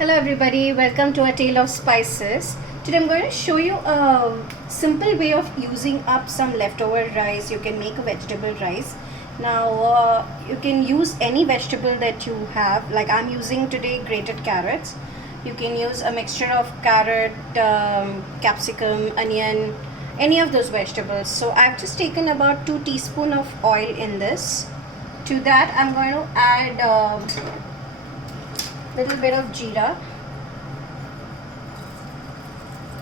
Hello everybody, welcome to A Tale of Spices. Today I'm going to show you a simple way of using up some leftover rice. You can make a vegetable rice. Now you can use any vegetable that you have. Like I'm using today grated carrots. You can use a mixture of carrot, capsicum, onion, any of those vegetables. So I've just taken about 2 teaspoons of oil in this. To that I'm going to add little bit of jeera.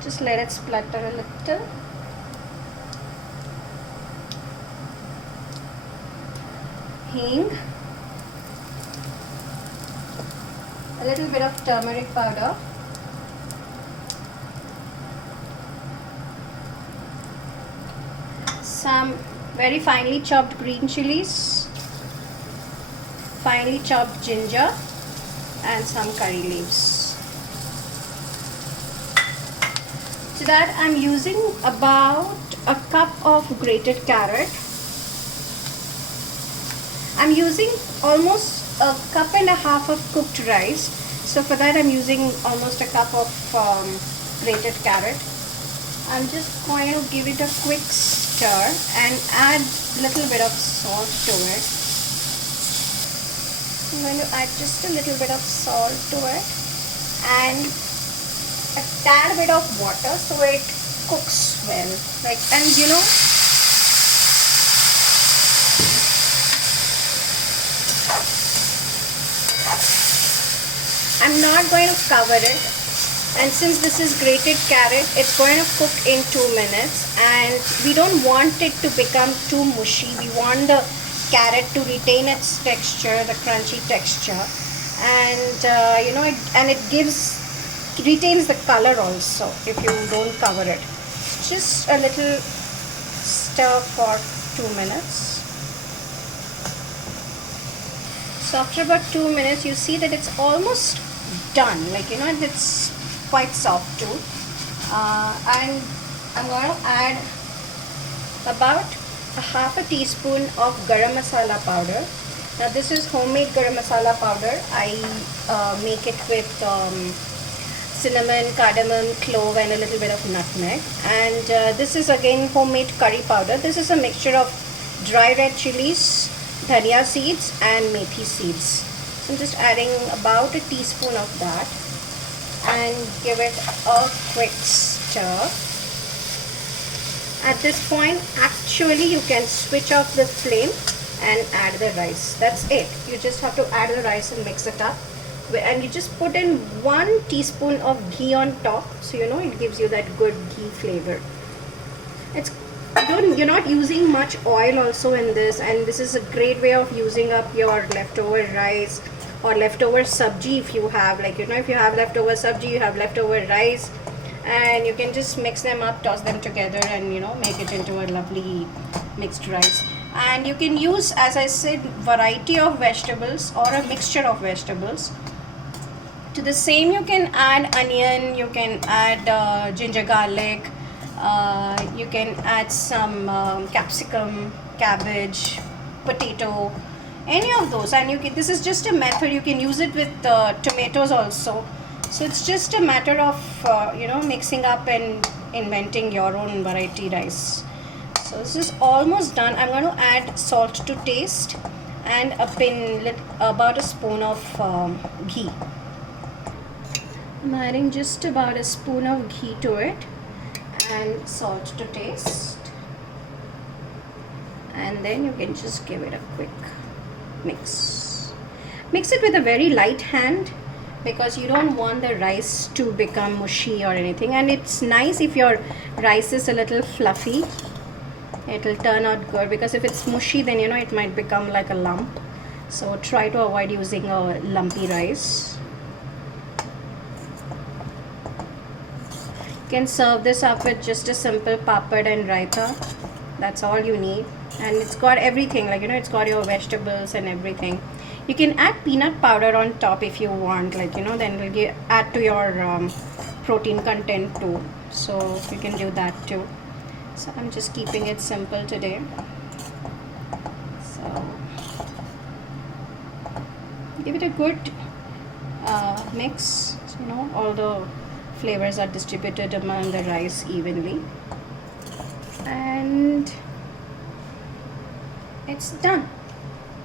Just let it splutter a little. Hing. A little bit of turmeric powder. Some very finely chopped green chilies. Finely chopped ginger. And some curry leaves. To that I'm using about a cup of grated carrot. I'm using almost a cup and a half of cooked rice. So for that I'm using almost a cup of grated carrot. I'm just going to give it a quick stir and add a little bit of salt to it. I'm going to add just a little bit of salt to it and a tad bit of water so it cooks well. I'm not going to cover it, and since this is grated carrot, it's going to cook in 2 minutes, and we don't want it to become too mushy. We want the carrot to retain its texture, the crunchy texture, and it retains the color also if you don't cover it. Just a little stir for 2 minutes. So after about 2 minutes you see that it's almost done, it's quite soft too, and I'm going to add about a half a teaspoon of garam masala powder. Now this is homemade garam masala powder. I make it with cinnamon, cardamom, clove and a little bit of nutmeg, and this is again homemade curry powder. This is a mixture of dry red chilies, dhania seeds and methi seeds. So I'm just adding about a teaspoon of that and give it a quick stir. At this point, actually you can switch off the flame and add the rice. That's it. You just have to add the rice and mix it up, and you just put in 1 teaspoon of ghee on top, so it gives you that good ghee flavor. You're not using much oil also in this, and this is a great way of using up your leftover rice or leftover sabji. If you have if you have leftover sabji, you have leftover rice, and you can just mix them up, toss them together, and make it into a lovely mixed rice. And you can use, as I said, variety of vegetables or a mixture of vegetables. To the same you can add onion, you can add ginger garlic, you can add some capsicum, cabbage, potato, any of those. And this is just a method. You can use it with tomatoes also. So it's just a matter of mixing up and inventing your own variety rice. So this is almost done. I'm going to add salt to taste and about a spoon of ghee. I'm adding just about a spoon of ghee to it and salt to taste, and then you can just give it a quick mix. Mix it with a very light hand, because you don't want the rice to become mushy or anything. And it's nice if your rice is a little fluffy, it will turn out good, because if it's mushy then it might become like a lump. So try to avoid using a lumpy rice. You can serve this up with just a simple papad and raita. That's all you need, and it's got everything, it's got your vegetables and everything. You can add peanut powder on top if you want, then it will add to your protein content too. So you can do that too. So I'm just keeping it simple today. So give it a good mix. So you know, all the flavors are distributed among the rice evenly. And it's done.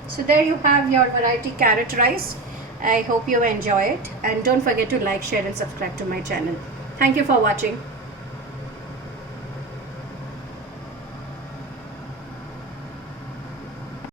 So there you have your variety carrot rice. I hope you enjoy it, and don't forget to like, share and subscribe to my channel. Thank you for watching.